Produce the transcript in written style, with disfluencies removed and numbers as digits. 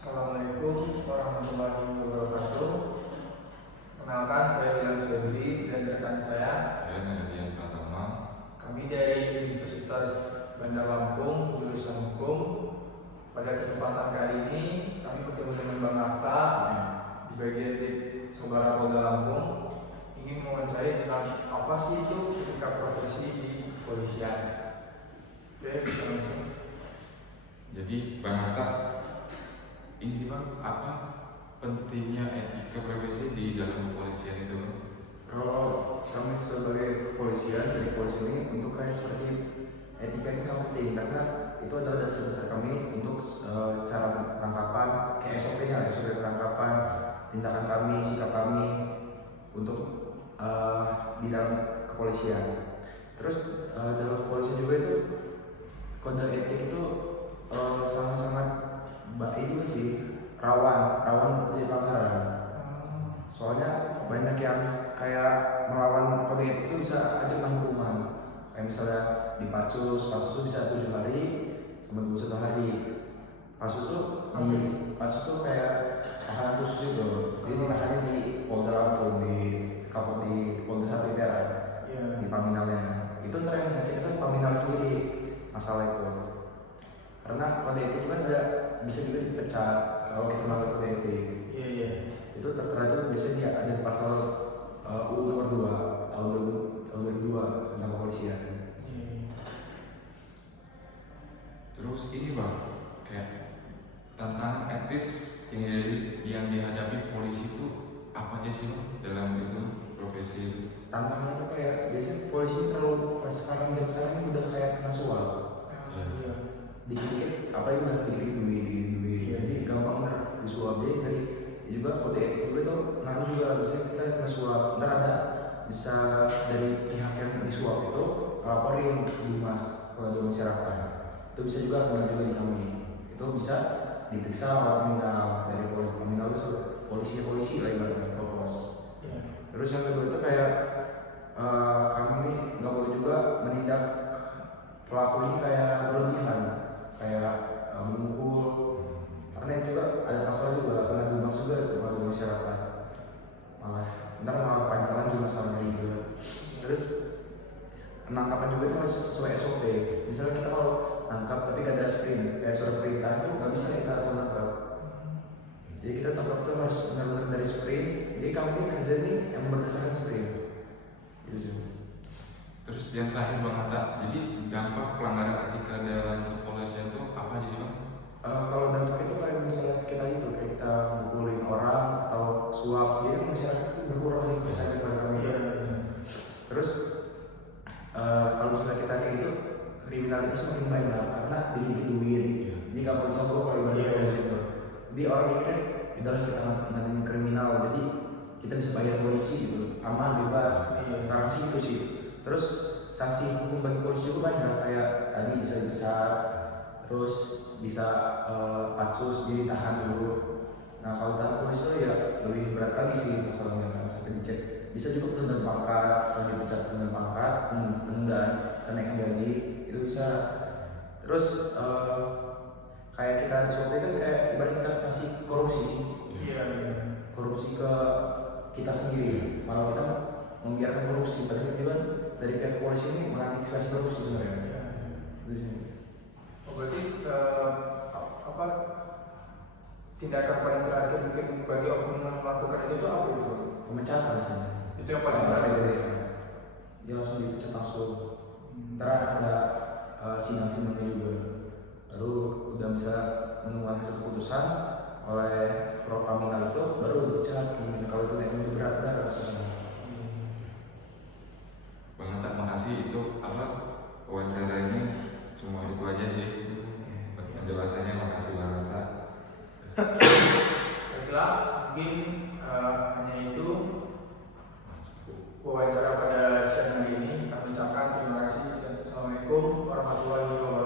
Assalamualaikum warahmatullahi wabarakatuh. Kenalkan, saya William Febri dan rekan saya. Nadian Pratama. Kami dari Universitas Bandar Lampung, jurusan Hukum. Pada kesempatan kali ini, kami bertemu dengan Bang Arta di bagian di Saudara Polda Lampung. Ingin mewawancarai tentang apa sih itu etika profesi di kepolisian. Oke, bisa langsung. Jadi Bang Arta, ini sih Bang, apa pentingnya etika profesi di dalam kepolisian itu Bang? Kalau kami sebagai kepolisian dari polisi ini untuk kayak seperti etika ini sangat penting karena itu adalah dasar besar kami untuk cara penangkapan, kayak SOP-nya, SOP penangkapan, tindakan kami, sikap kami untuk di dalam kepolisian. Terus dalam kepolisian juga itu kode etik itu sangat-sangat baik juga sih, rawan terjadi pelanggaran. Soalnya banyak yang kayak melawan kode etik itu bisa aja kena hukuman. Kayak misalnya di Patsus itu bisa 7 hari sama 21 hari. Patsus tuh kayak tahanan khusus itu. Jadi ditahannya di Polda Lampung, di Polda Satu ITERA, di Paminalnya. Itu ntar yang ngecek itu Paminal sendiri masalah itu. Karena kode etik kan bisa juga dipecat kalau kita melanggar kode etik. Iya. Itu tertera juga biasanya ada di pasal UU nomor 2 tahun 2002 tentang kepolisian. Terus ini Bang, kayak tantangan etis yang dihadapi polisi itu apa aja sih Bang dalam itu profesi itu? Tantangannya tuh kayak biasanya polisi terlalu sekarang ini udah kayak kena suap. Iya. Dikit-dikit apalagi udah dikit duit. Jadi gampang disuap. Jadi dari juga kode etik juga itu ngaruh juga, biasanya kita kena suap, ntar ada bisa dari pihak yang disuap itu laporin ke Dinas Perlindungan Masyarakat. Itu bisa juga kena juga di kami. Itu bisa diperiksa oleh kriminal dari kriminal itu polisi lah ibaratnya propos. Terus yang kedua itu kayak kami ini nggak boleh juga menindak pelaku ini kayak berlebihan, kayak memukul. Karena itu juga ada pasal juga kena dumas juga itu kalau masyarakat, malah panjang lagi masalahnya juga. Terus penangkapan juga itu harus sesuai SOP. Misalnya kita kalau tangkap tapi gak ada surat perintah itu nggak bisa kita langsung tangkap. Jadi kita tangkap itu harus benar-benar dari sprint. Jadi kami ini kerja ini yang berdasarkan sprint. Gitu. Terus yang terakhir Bang Arta, jadi dampak pelanggaran etika dalam kepolisian itu apa aja sih Bang? Kalau dampak itu kayak misalnya kita itu kayak kita mukulin orang atau suap, jadi masyarakat itu berkurang sih kepercayaan kepada kami. Terus kalau misalnya kita kayak gitu, kriminalitas semakin banyak karena dikit duit. Jadi nggak perlu sogok kalau ibaratnya di situ. Jadi orang mikirnya di dalam kita nanti kriminal, jadi kita bisa bayar polisi gitu, aman bebas. Sekarang sih itu sih. Terus sanksi hukum bagi polisi juga banyak, kayak tadi bisa dipecat, terus bisa patsus jadi tahan dulu. Nah kalau tahan polisi itu ya lebih berat lagi sih masalahnya, kan sampai dicek. Bisa juga penundaan pangkat, misalnya dipecat penundaan pangkat, penundaan kenaikan gaji itu bisa. Terus kayak kita suatu kan kayak ibarat kita kasih korupsi sih. Korupsi ke kita sendiri, malah kita membiarkan korupsi. Padahal itu kan dari pihak polisi ini mengantisipasi korupsi sebenarnya. Berarti tindakan paling terakhir mungkin bagi oknum yang melakukan itu apa itu? Pemecatan misalnya. Itu yang paling berat. Dia langsung dipecat langsung. Ntar ada sidang-sidangnya juga. Lalu udah bisa menentukan keputusan oleh Propaminal itu baru dipecat. Kalau itu memang berat kasusnya. Bang Arta, makasih itu wawancaranya cuma itu aja sih. Penjelasannya makasih Bang Arta. Baiklah, mungkin hanya itu wawancara pada siang hari ini. Kami ucapkan terima kasih dan assalamualaikum warahmatullahi wabarakatuh.